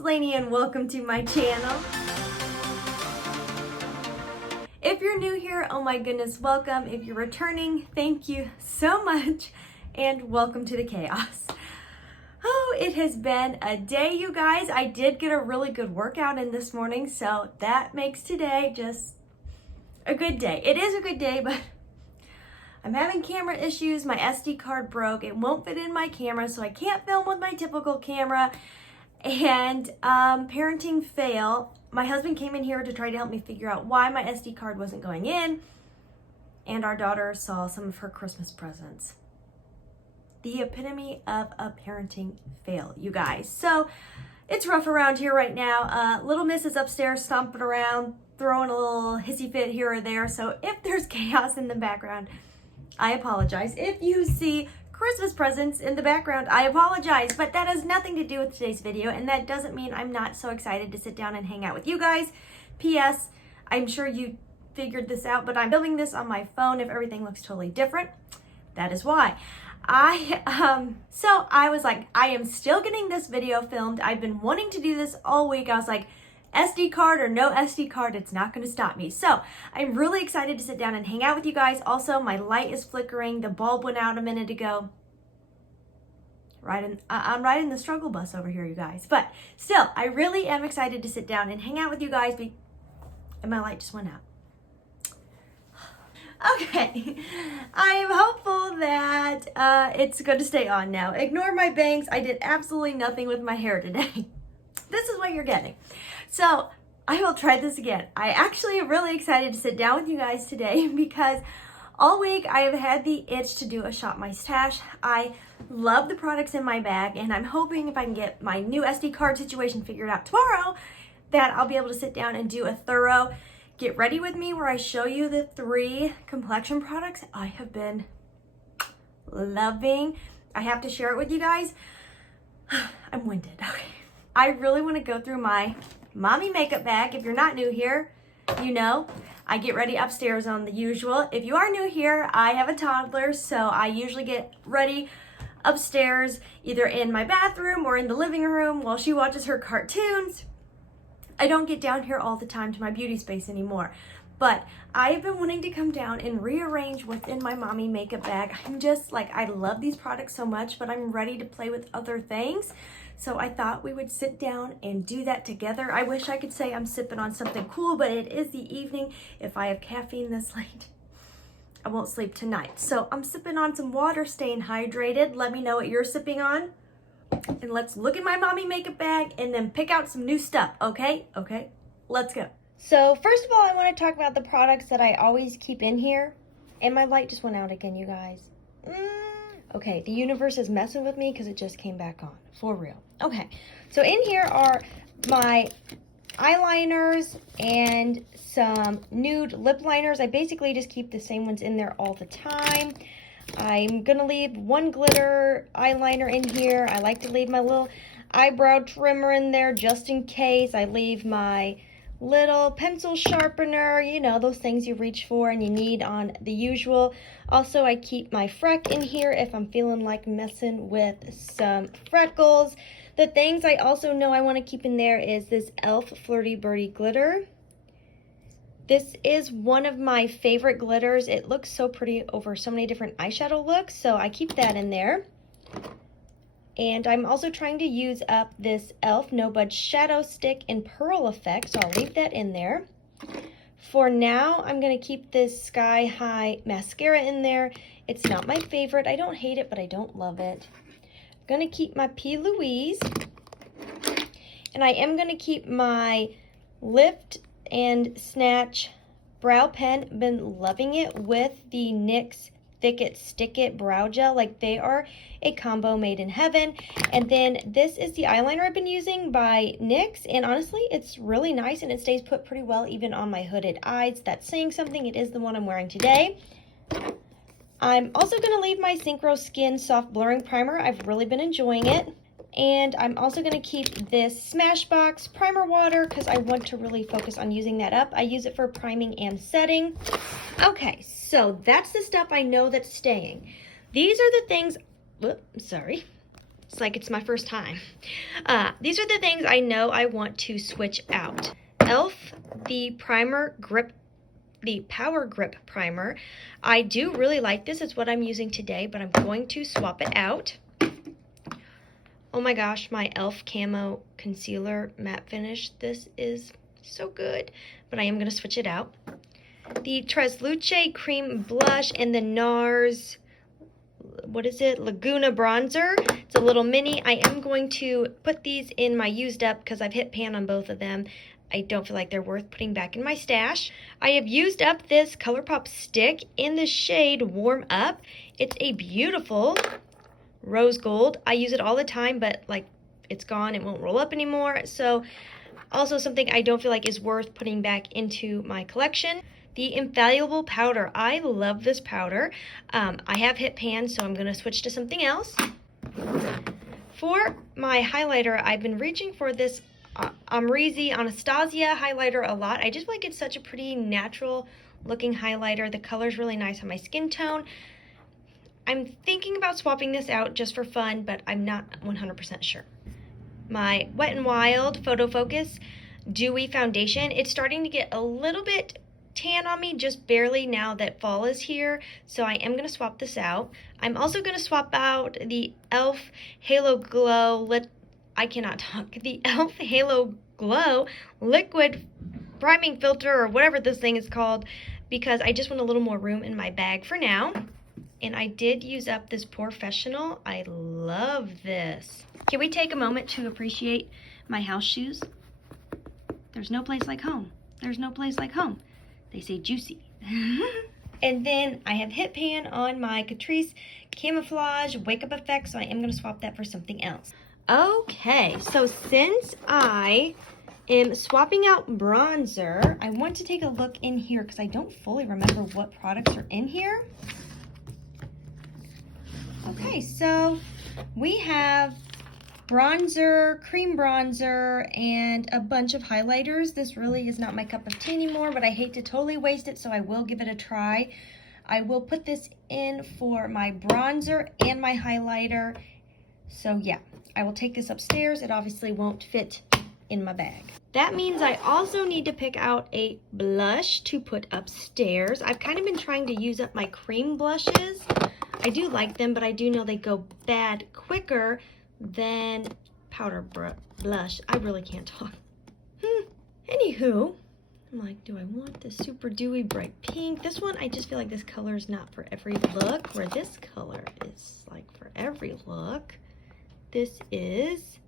Laynie and welcome to my channel. If you're new here, oh my goodness, welcome. If you're returning, thank you so much and welcome to the chaos. Oh, it has been a day, you guys. I did get a really good workout in this morning, so that makes today just a good day. It is a good day, but I'm having camera issues. My SD card broke. It won't fit in my camera, so I can't film with my typical camera. And parenting fail. My husband came in here to try to help me figure out why my SD card wasn't going in. And our daughter saw some of her Christmas presents. The epitome of a parenting fail, you guys. So it's rough around here right now. Little Miss is upstairs stomping around, throwing a little hissy fit here or there. So if there's chaos in the background, I apologize. If you see Christmas presents in the background, I apologize, but that has nothing to do with today's video, and that doesn't mean I'm not so excited to sit down and hang out with you guys. P.S. I'm sure you figured this out, but I'm filming this on my phone. If everything looks totally different, that is why. So I was like, I am still getting this video filmed. I've been wanting to do this all week. I was like, SD card or no SD card, it's not going to stop me. So I'm really excited to sit down and hang out with you guys. Also, my light is flickering. The bulb went out a minute ago. I'm riding the struggle bus over here, you guys. But still, I really am excited to sit down and hang out with you guys. And my light just went out. Okay, I'm hopeful that it's going to stay on now. Ignore my bangs. I did absolutely nothing with my hair today. This is what you're getting. So I will try this again. I actually am really excited to sit down with you guys today because all week I have had the itch to do a shop my stash. I love the products in my bag, and I'm hoping if I can get my new SD card situation figured out tomorrow that I'll be able to sit down and do a thorough get ready with me where I show you the 3 complexion products I have been loving. I have to share it with you guys. I'm winded. Okay. I really want to go through my mommy makeup bag. If you're not new here, you know, I get ready upstairs on the usual. If you are new here, I have a toddler, so I usually get ready upstairs, either in my bathroom or in the living room while she watches her cartoons. I don't get down here all the time to my beauty space anymore, but I've been wanting to come down and rearrange within my mommy makeup bag. I'm just like, I love these products so much, but I'm ready to play with other things. So I thought we would sit down and do that together. I wish I could say I'm sipping on something cool, but it is the evening. If I have caffeine this late, I won't sleep tonight. So I'm sipping on some water, staying hydrated. Let me know what you're sipping on. And let's look at my mommy makeup bag and then pick out some new stuff, okay? Okay, let's go. So first of all, I want to talk about the products that I always keep in here. And my light just went out again, you guys. Okay, the universe is messing with me because it just came back on, for real. Okay, so in here are my eyeliners and some nude lip liners. I basically just keep the same ones in there all the time. I'm gonna leave one glitter eyeliner in here. I like to leave my little eyebrow trimmer in there just in case. I leave my little pencil sharpener, you know, those things you reach for and you need on the usual. Also, I keep my freck in here if I'm feeling like messing with some freckles. The things I also know I want to keep in there is this e.l.f. Flirty Birdie glitter. This is one of my favorite glitters. It looks so pretty over so many different eyeshadow looks, so I keep that in there. And I'm also trying to use up this e.l.f. No Budge Shadow Stick in Pearl Effect, so I'll leave that in there. For now, I'm going to keep this Sky High mascara in there. It's not my favorite. I don't hate it, but I don't love it. I'm going to keep my P. Louise. And I am going to keep my Lift and Snatch brow pen. Been loving it with the NYX Thick It Stick It brow gel. Like, they are a combo made in heaven. And then this is the eyeliner I've been using by NYX, and honestly it's really nice and it stays put pretty well even on my hooded eyes. That's saying something. It is the one I'm wearing today. I'm also going to leave my Synchro Skin Soft Blurring Primer. I've really been enjoying it. And I'm also going to keep this Smashbox Primer Water because I want to really focus on using that up. I use it for priming and setting. Okay, so that's the stuff I know that's staying. These are the things, sorry. It's like it's my first time. These are the things I know I want to switch out. e.l.f. the Power Grip Primer. I do really like this. It's what I'm using today, but I'm going to swap it out. Oh my gosh, my e.l.f. Camo Concealer Matte Finish. This is so good, but I am going to switch it out. The Transluce Cream Blush and the NARS, what is it, Laguna Bronzer. It's a little mini. I am going to put these in my used up because I've hit pan on both of them. I don't feel like they're worth putting back in my stash. I have used up this ColourPop stick in the shade Warm Up. It's a beautiful rose gold. I use it all the time, but like it's gone. It won't roll up anymore. So also something I don't feel like is worth putting back into my collection. The Infallible Powder. I love this powder. I have hit pan, so I'm going to switch to something else. For my highlighter, I've been reaching for this Amrezy Anastasia highlighter a lot. I just feel like it's such a pretty natural looking highlighter. The color's really nice on my skin tone. I'm thinking about swapping this out just for fun, but I'm not 100% sure. My Wet n Wild Photo Focus Dewy Foundation. It's starting to get a little bit tan on me, just barely, now that fall is here, so I am going to swap this out. I'm also going to swap out the e.l.f. Halo Glow the e.l.f. Halo Glow Liquid Priming Filter, or whatever this thing is called, because I just want a little more room in my bag for now. And I did use up this Professional. I love this. Can we take a moment to appreciate my house shoes? There's no place like home. There's no place like home. They say juicy. And then I have hit pan on my Catrice Camouflage Wake Up Effect, so I am going to swap that for something else. Okay, so since I am swapping out bronzer, I want to take a look in here because I don't fully remember what products are in here. Okay, so we have bronzer, cream bronzer, and a bunch of highlighters. This really is not my cup of tea anymore, but I hate to totally waste it, so I will give it a try. I will put this in for my bronzer and my highlighter. So yeah, I will take this upstairs. It obviously won't fit in my bag. That means I also need to pick out a blush to put upstairs. I've kind of been trying to use up my cream blushes. I do like them, but I do know they go bad quicker than powder blush. I really can't talk. Anywho, I'm like, do I want the super dewy bright pink? This one, I just feel like this color is not for every look, where this color is like for every look. This is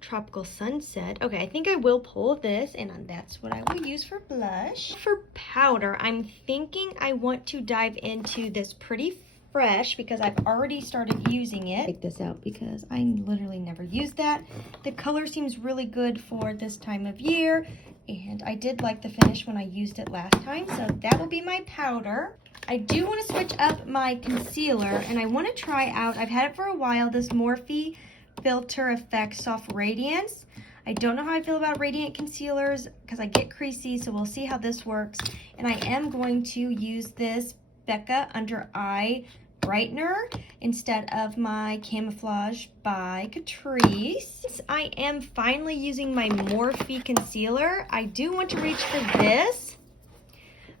Tropical Sunset. Okay, I think I will pull this, and that's what I will use for blush. For powder, I'm thinking I want to dive into this Pretty Fresh because I've already started using it. Take this out because I literally never used that. The color seems really good for this time of year, and I did like the finish when I used it last time, so that will be my powder. I do want to switch up my concealer, and I want to try out, I've had it for a while, this Morphe Filter Effect Soft Radiance. I don't know how I feel about radiant concealers because I get creasy, so we'll see how this works. And I am going to use this Becca Under Eye Brightener instead of my Camouflage by Catrice. I am finally using my Morphe concealer. I do want to reach for this.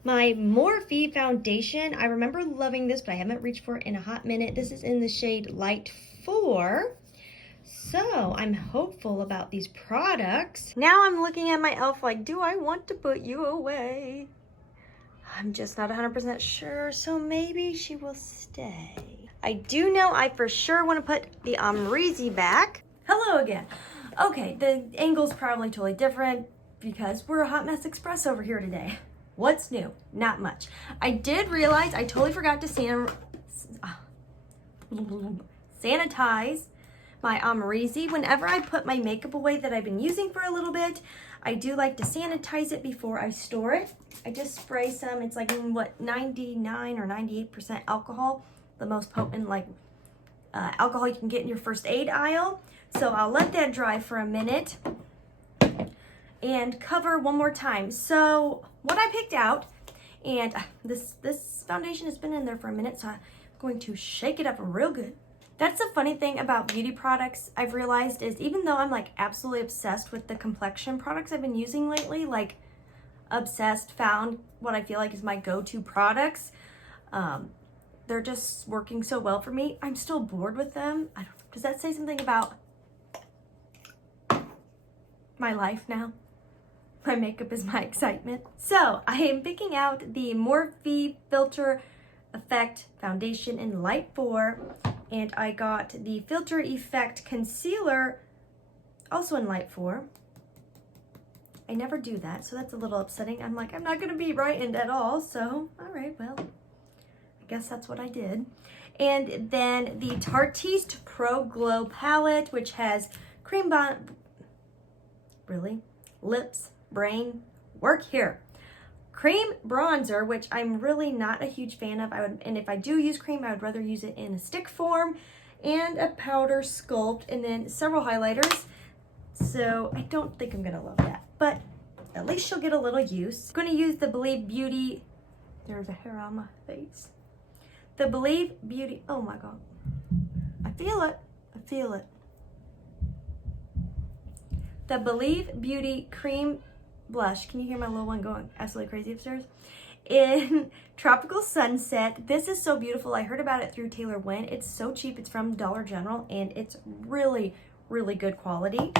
My Morphe foundation. I remember loving this, but I haven't reached for it in a hot minute. This is in the shade Light 4. So I'm hopeful about these products. Now I'm looking at my e.l.f. like, do I want to put you away? I'm just not 100% sure, so maybe she will stay. I do know I for sure want to put the Amrezy back. Hello again. Okay, the angle's probably totally different because we're a hot mess express over here today. What's new? Not much. I did realize I totally forgot to sanitize my Amrezy. Whenever I put my makeup away that I've been using for a little bit, I do like to sanitize it before I store it. I just spray some. It's like, what, 99 or 98% alcohol, the most potent like alcohol you can get in your first aid aisle. So I'll let that dry for a minute and cover one more time. So what I picked out, and this foundation has been in there for a minute, so I'm going to shake it up real good. That's the funny thing about beauty products I've realized is even though I'm like absolutely obsessed with the complexion products I've been using lately, like obsessed, found what I feel like is my go-to products. They're just working so well for me. I'm still bored with them. Does that say something about my life now? My makeup is my excitement. So I am picking out the Morphe Filter Effect Foundation in Light 4. And I got the Filter Effect Concealer also in Light 4. I never do that, so that's a little upsetting. I'm like, I'm not gonna be brightened at all, so all right, well, I guess that's what I did. And then the Tartiste Pro Glow Palette, which has cream bond, really? Lips, brain, work here. Cream bronzer, which I'm really not a huge fan of. And if I do use cream, I would rather use it in a stick form, and a powder sculpt, and then several highlighters. So I don't think I'm gonna love that, but at least you'll get a little use. I'm gonna use the Believe Beauty, there's a hair on my face. The Believe Beauty, oh my God. I feel it, I feel it. The Believe Beauty Cream Blush. Can you hear my little one going absolutely crazy upstairs? In Tropical Sunset. This is so beautiful. I heard about it through Taylor Wynn. It's so cheap. It's from Dollar General, and it's really, really good quality.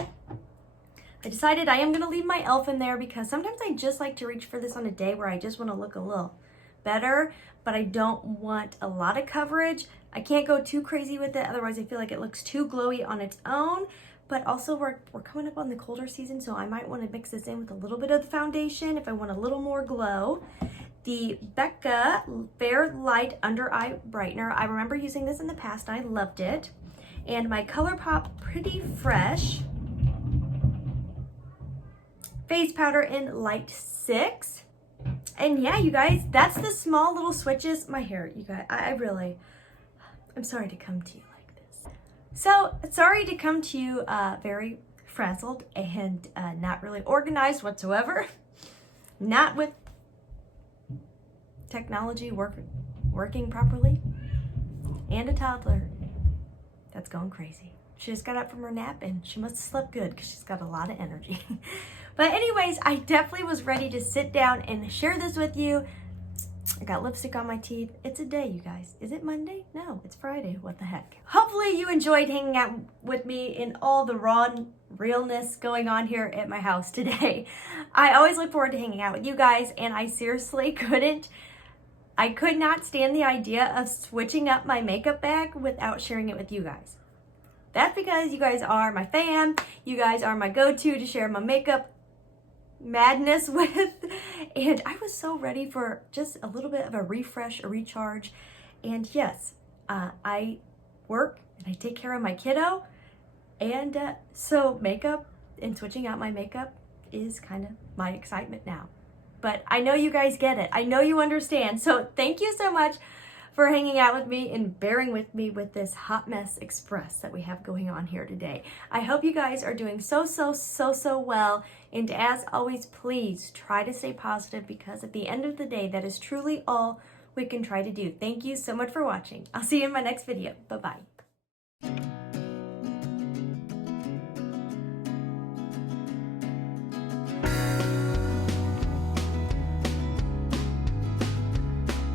I decided I am going to leave my e.l.f. in there because sometimes I just like to reach for this on a day where I just want to look a little better, but I don't want a lot of coverage. I can't go too crazy with it, otherwise I feel like it looks too glowy on its own. But also we're coming up on the colder season, so I might want to mix this in with a little bit of the foundation if I want a little more glow. The Becca Fair Light Under Eye Brightener. I remember using this in the past and I loved it. And my ColourPop Pretty Fresh Face Powder in Light 6. And yeah, you guys, that's the small little switches. My hair, you guys, I'm sorry to come to you like this. So, sorry to come to you very frazzled and not really organized whatsoever. Not with technology working properly. And a toddler that's going crazy. She just got up from her nap and she must have slept good because she's got a lot of energy. But anyways, I definitely was ready to sit down and share this with you. I got lipstick on my teeth. It's a day, you guys. Is it Monday? No, it's Friday. What the heck? Hopefully you enjoyed hanging out with me in all the raw realness going on here at my house today. I always look forward to hanging out with you guys, and I seriously I could not stand the idea of switching up my makeup bag without sharing it with you guys. That's because you guys are my fam. You guys are my go-to to share my makeup madness with. And I was so ready for just a little bit of a refresh, a recharge. And yes, I work and I take care of my kiddo. And so makeup and switching out my makeup is kind of my excitement now. But I know you guys get it. I know you understand. So thank you so much for hanging out with me and bearing with me with this hot mess express that we have going on here today. I hope you guys are doing so well. And as always, please try to stay positive, because at the end of the day, that is truly all we can try to do. Thank you so much for watching. I'll see you in my next video. Bye-bye.